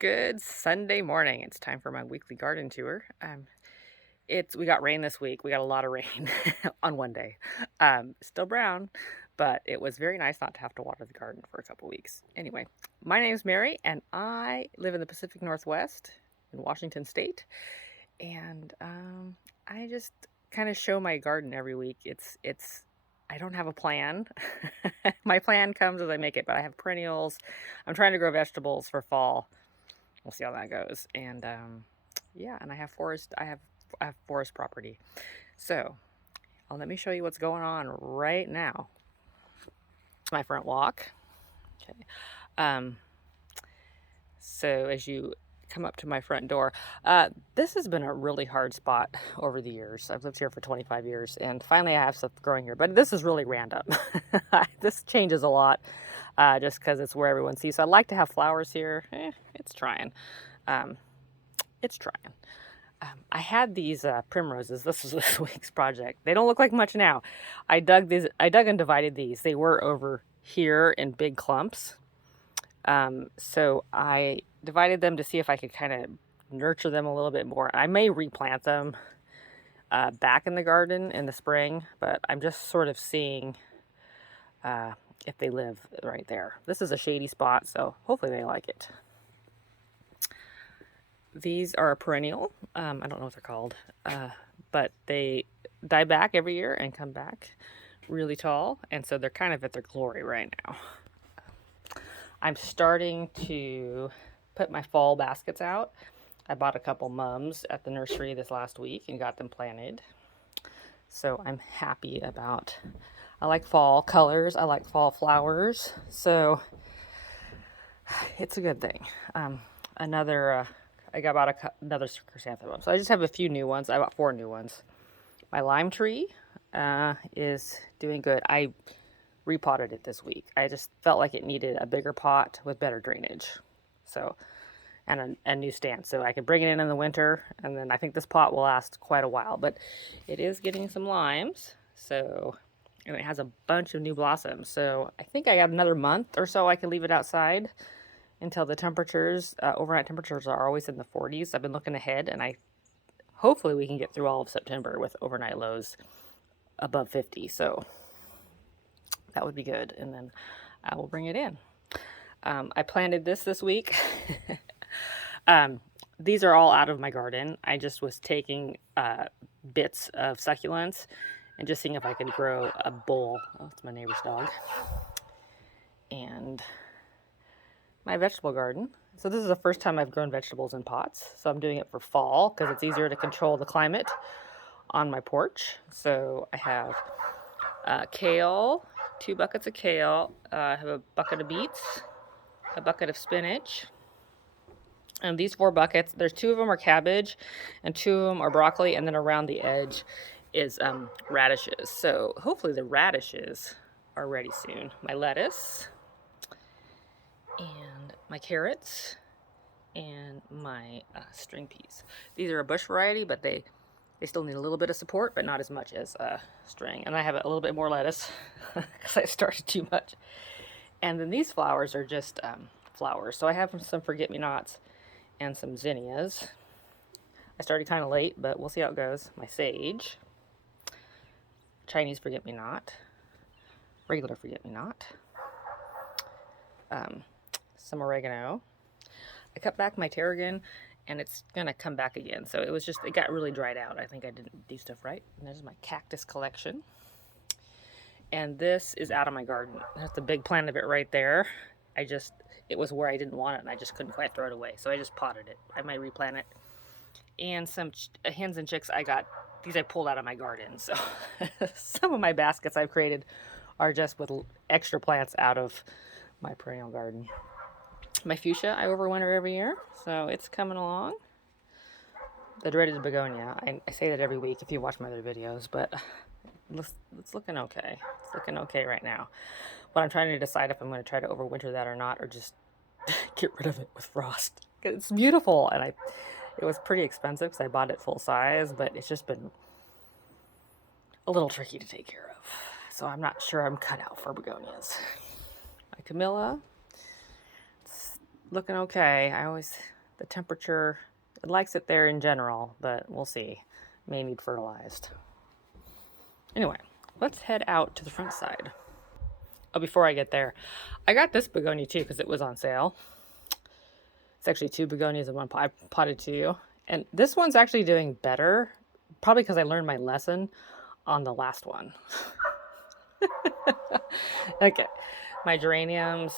Good Sunday morning. It's time for my weekly garden tour. We got rain this week. We got a lot of rain on one day. Still brown, but it was very nice not to have to water the garden for a couple weeks. Anyway, my name is Mary, and I live in the Pacific Northwest in Washington State. And I just kind of show my garden every week. It's. I don't have a plan. My plan comes as I make it, but I have perennials. I'm trying to grow vegetables for fall. We'll see how that goes. And yeah, and I have forest property. So let me show you what's going on right now. My front walk. Okay. Um, so as you come up to my front door, this has been a really hard spot over the years. I've lived here for 25 years, and finally I have stuff growing here. But this is really random. This changes a lot, just because it's where everyone sees. So I like to have flowers here. It's trying. Um, it's trying. I had these primroses. This was this week's project. They don't look like much now. I dug and divided these. They were over here in big clumps. So I divided them to see if I could kind of nurture them a little bit more. I may replant them back in the garden in the spring, but I'm just sort of seeing if they live right there. This is a shady spot, so hopefully they like it. These are a perennial. I don't know what they're called, but they die back every year and come back really tall, and so they're kind of at their glory right now. I'm starting to put my fall baskets out. I bought a couple mums at the nursery this last week and got them planted. So I'm happy about. I like fall colors. I like fall flowers. So it's a good thing. I got about another chrysanthemum. So I just have a few new ones. I bought 4 new ones. My lime tree is doing good. I repotted it this week. I just felt like it needed a bigger pot with better drainage. So, and a new stand. So I can bring it in the winter, and then I think this pot will last quite a while. But it is getting some limes. So, and it has a bunch of new blossoms. So I think I got another month or so I can leave it outside until the temperatures, overnight temperatures are always in the 40s. I've been looking ahead, and hopefully we can get through all of September with overnight lows above 50. So that would be good. And then I will bring it in. I planted this week. These are all out of my garden. I just was taking bits of succulents and just seeing if I could grow a bowl. Oh, it's my neighbor's dog. And my vegetable garden. So this is the first time I've grown vegetables in pots. So I'm doing it for fall because it's easier to control the climate on my porch. So I have kale, 2 buckets of kale. I have a bucket of beets, a bucket of spinach. And these 4 buckets, there's 2 of them are cabbage and 2 of them are broccoli. And then around the edge is radishes. So hopefully the radishes are ready soon. My lettuce and my carrots and my string peas. These are a bush variety, but they still need a little bit of support, but not as much as string. And I have a little bit more lettuce because I started too much. And then these flowers are just flowers. So I have some forget-me-nots and some zinnias. I started kind of late, but we'll see how it goes. My sage, Chinese forget-me-not, regular forget-me-not, some oregano. I cut back my tarragon, and it's gonna come back again. So it got really dried out. I think I didn't do stuff right. And there's my cactus collection. And this is out of my garden. That's the big plant of it right there. It was where I didn't want it, and I just couldn't quite throw it away. So I just potted it. I might replant it. And some hens and chicks these I pulled out of my garden. So some of my baskets I've created are just with extra plants out of my perennial garden. My fuchsia I overwinter every year, so it's coming along. The dreaded begonia. I say that every week if you watch my other videos, but it's looking okay. It's looking okay right now. But I'm trying to decide if I'm going to try to overwinter that or not, or just get rid of it with frost. It's beautiful, and it was pretty expensive because I bought it full size, but it's just been a little tricky to take care of. So I'm not sure I'm cut out for begonias. My camellia, looking okay. The temperature, it likes it there in general, but we'll see. May need fertilized. Anyway, let's head out to the front side. Oh, before I get there, I got this begonia too because it was on sale. It's actually 2 begonias in one pot. I potted 2. And this one's actually doing better, probably because I learned my lesson on the last one. Okay, my geraniums.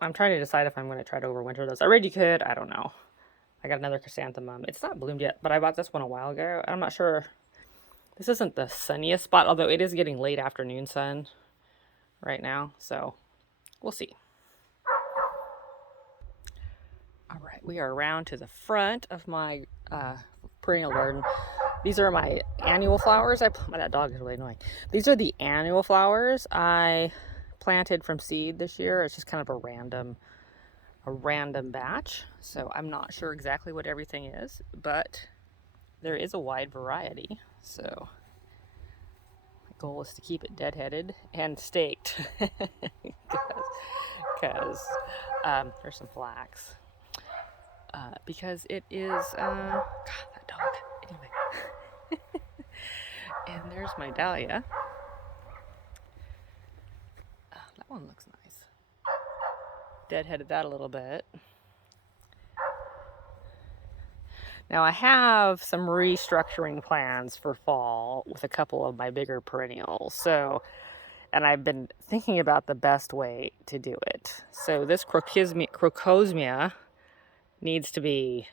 I'm trying to decide if I'm going to try to overwinter those. I read you could. I don't know. I got another chrysanthemum. It's not bloomed yet, but I bought this one a while ago. I'm not sure. This isn't the sunniest spot, although it is getting late afternoon sun right now. So we'll see. All right, we are around to the front of my perennial garden. These are my annual flowers. That dog is really annoying. These are the annual flowers I planted from seed this year. It's just kind of a random batch. So I'm not sure exactly what everything is, but there is a wide variety. So my goal is to keep it deadheaded and staked because there's some flax. Because it is, God, that dog. Anyway. And there's my dahlia. That one looks nice. Deadheaded that a little bit. Now I have some restructuring plans for fall with a couple of my bigger perennials. And I've been thinking about the best way to do it. So this crocosmia needs to be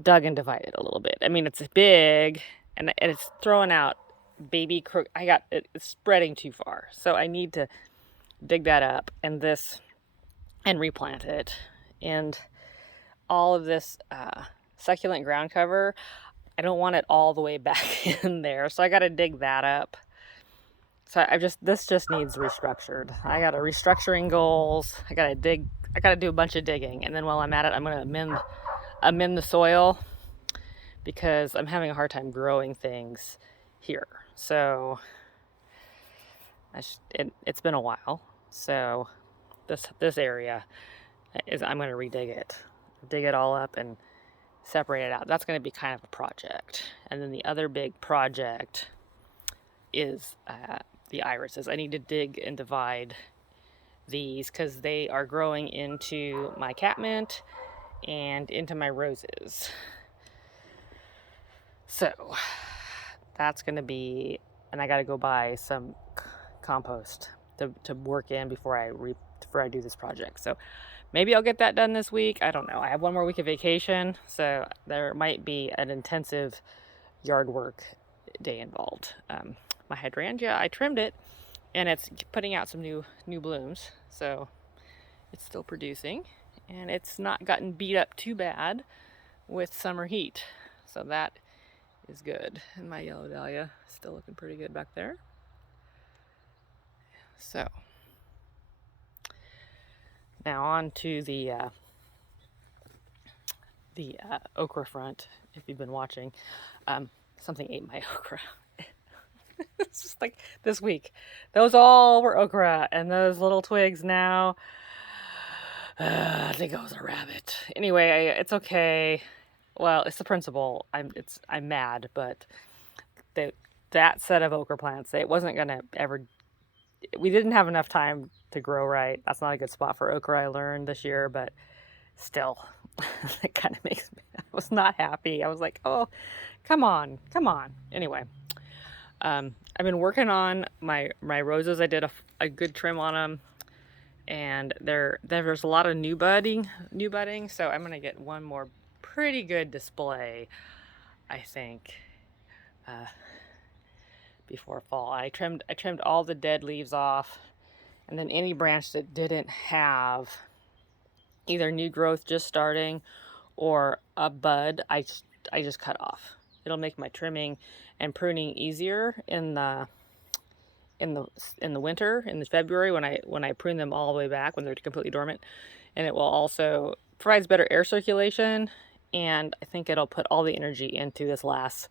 dug and divided a little bit. I mean, it's big and it's throwing out baby it's spreading too far. So I need to dig that up and replant it. And all of this succulent ground cover, I don't want it all the way back in there. So I got to dig that up. So this just needs restructured. I got restructuring goals. I got to do a bunch of digging. And then while I'm at it, I'm going to amend the soil because I'm having a hard time growing things here. So it's been a while. So this area I'm going to dig it all up and separate it out. That's going to be kind of a project. And then the other big project is the irises. I need to dig and divide these because they are growing into my catmint and into my roses. So that's going to be, and I got to go buy some compost to work in before I do this project. So maybe I'll get that done this week. I don't know. I have one more week of vacation, so there might be an intensive yard work day involved. My hydrangea, I trimmed it, and it's putting out some new blooms. So it's still producing, and it's not gotten beat up too bad with summer heat. So that is good. And my yellow dahlia still looking pretty good back there. So now on to the okra front. If you've been watching, something ate my okra. It's just like this week. Those all were okra, and those little twigs now. I think I was a rabbit. Anyway, it's okay. Well, it's the principle. I'm mad, but that set of okra plants, it wasn't gonna ever. We didn't have enough time to grow right. That's not a good spot for okra, I learned this year, but still, it kind of makes me. I was not happy. I was like, oh, come on. Anyway. I've been working on my roses. I did a good trim on them, and there's a lot of new budding. So I'm gonna get one more pretty good display, I think, before fall. I trimmed all the dead leaves off, and then any branch that didn't have either new growth just starting or a bud, I just cut off. It'll make my trimming and pruning easier in the winter, in the February when I prune them all the way back when they're completely dormant, and it will also provides better air circulation, and I think it'll put all the energy into this last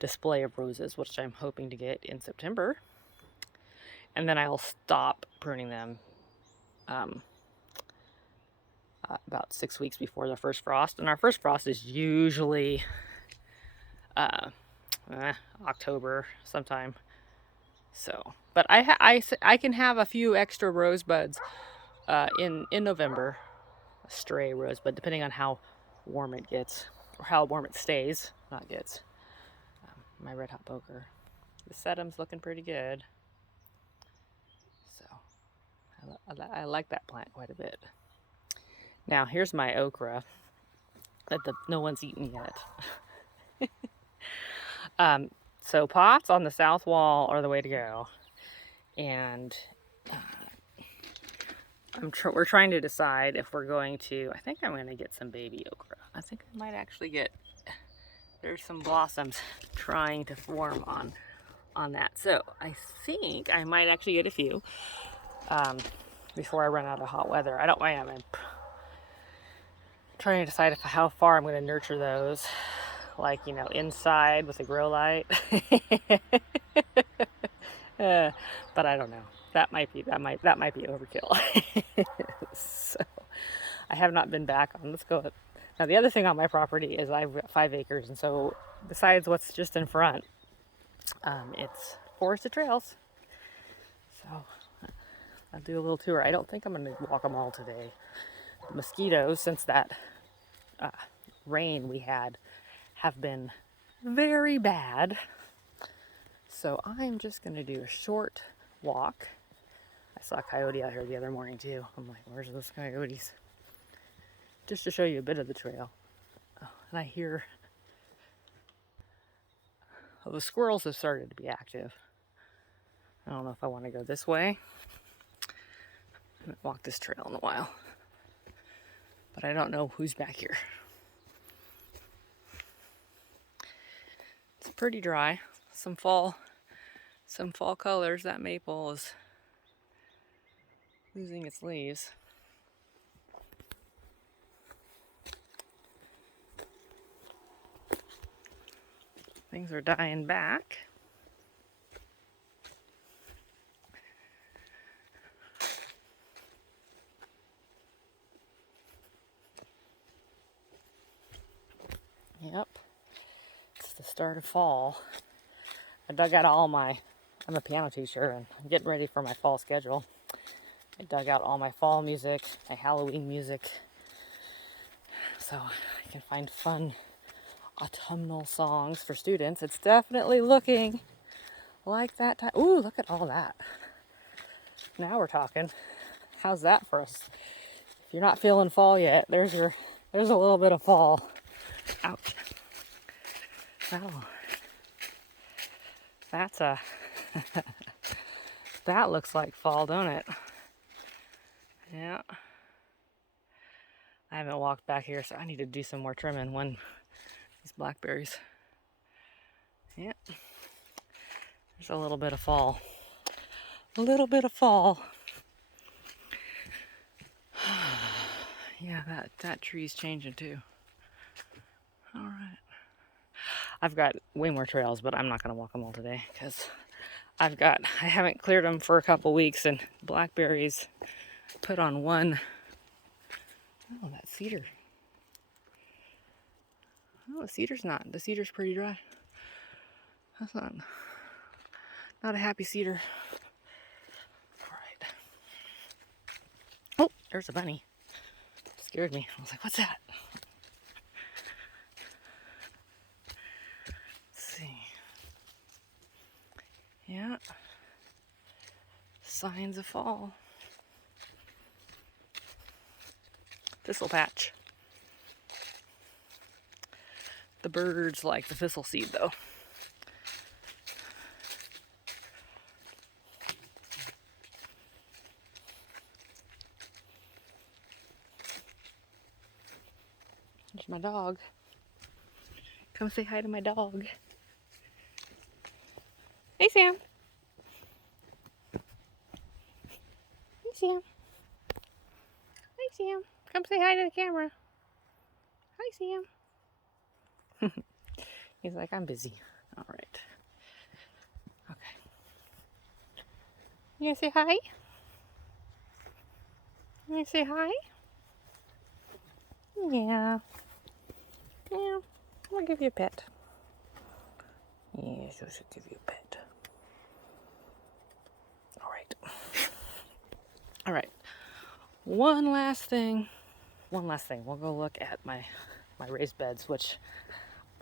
display of roses, which I'm hoping to get in September, and then I'll stop pruning them about 6 weeks before the first frost. And our first frost is usually uh, October sometime. So, but I can have a few extra rosebuds in November, a stray rosebud, depending on how warm it gets or how warm it stays, not gets. My red hot poker. The sedum's looking pretty good. So I like that plant quite a bit. Now here's my okra that no one's eaten yet. So pots on the south wall are the way to go. And we're trying to decide if we're going to, I think I'm going to get some baby okra. I think I might actually get, there's some blossoms trying to form on that. So I think I might actually get a few before I run out of hot weather. I don't mind. I'm trying to decide how far I'm going to nurture those. Like, you know, inside with a grow light. But I don't know. That might be overkill. So I have not been back on. Let's go. Now the other thing on my property is I've got 5 acres, and so besides what's just in front, it's forested trails. So I'll do a little tour. I don't think I'm going to walk them all today. The mosquitoes, since that rain we had, have been very bad. So I'm just going to do a short walk. I saw a coyote out here the other morning too. I'm like, where's those coyotes? Just to show you a bit of the trail. Oh, and I hear the squirrels have started to be active. I don't know if I want to go this way. I haven't walked this trail in a while. But I don't know who's back here. It's pretty dry. Some fall colors. That maple is losing its leaves. Things are dying back. Yep. It's the start of fall. I dug out I'm a piano teacher and I'm getting ready for my fall schedule. I dug out all my fall music, my Halloween music, so I can find fun autumnal songs for students. It's definitely looking like that time. Ooh, look at all that. Now we're talking. How's that for us? If you're not feeling fall yet, there's a little bit of fall. Ouch. Oh. That's that looks like fall, don't it? Yeah. I haven't walked back here, so I need to do some more trimming when these blackberries. Yeah. There's a little bit of fall. A little bit of fall. Yeah, that tree's changing too. All right. I've got way more trails, but I'm not going to walk them all today because I haven't cleared them for a couple weeks, and blackberries put on one. Oh, that cedar. Oh, the cedar's pretty dry. That's not a happy cedar. All right. Oh, there's a bunny. It scared me. I was like, what's that? Let's see. Yeah. Signs of fall. Thistle patch. The birds like the thistle seed though. There's my dog. Come say hi to my dog. Hey, Sam. Hey, Sam. Hi, Sam. Come say hi to the camera. Hi, Sam. He's like, I'm busy. All right. Okay. You gonna say hi? You gonna say hi? Yeah. Yeah. I'll give you a pet. Yes, I should give you a pet. All right. All right. One last thing. We'll go look at my raised beds, which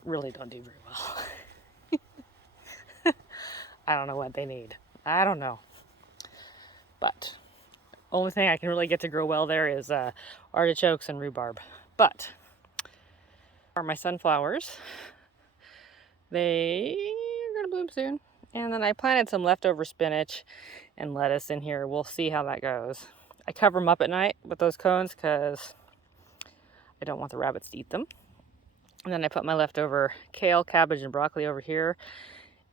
really don't do very well. I don't know what they need. I don't know. But only thing I can really get to grow well there is artichokes and rhubarb. But are my sunflowers. They are going to bloom soon. And then I planted some leftover spinach and lettuce in here. We'll see how that goes. I cover them up at night with those cones because I don't want the rabbits to eat them. And then I put my leftover kale, cabbage, and broccoli over here.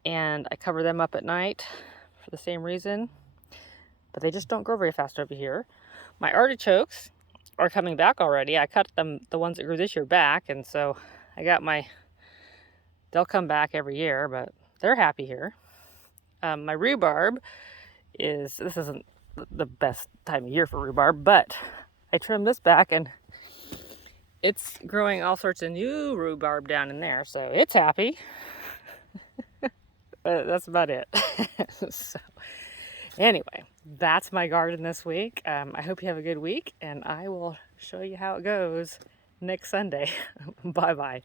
And I cover them up at night for the same reason. But they just don't grow very fast over here. My artichokes are coming back already. I cut them, the ones that grew this year, back. And so I got they'll come back every year, but they're happy here. My rhubarb this isn't the best time of year for rhubarb, but I trimmed this back and it's growing all sorts of new rhubarb down in there, so it's happy. But that's about it. So anyway, that's my garden this week. I hope you have a good week, and I will show you how it goes next Sunday. Bye-bye.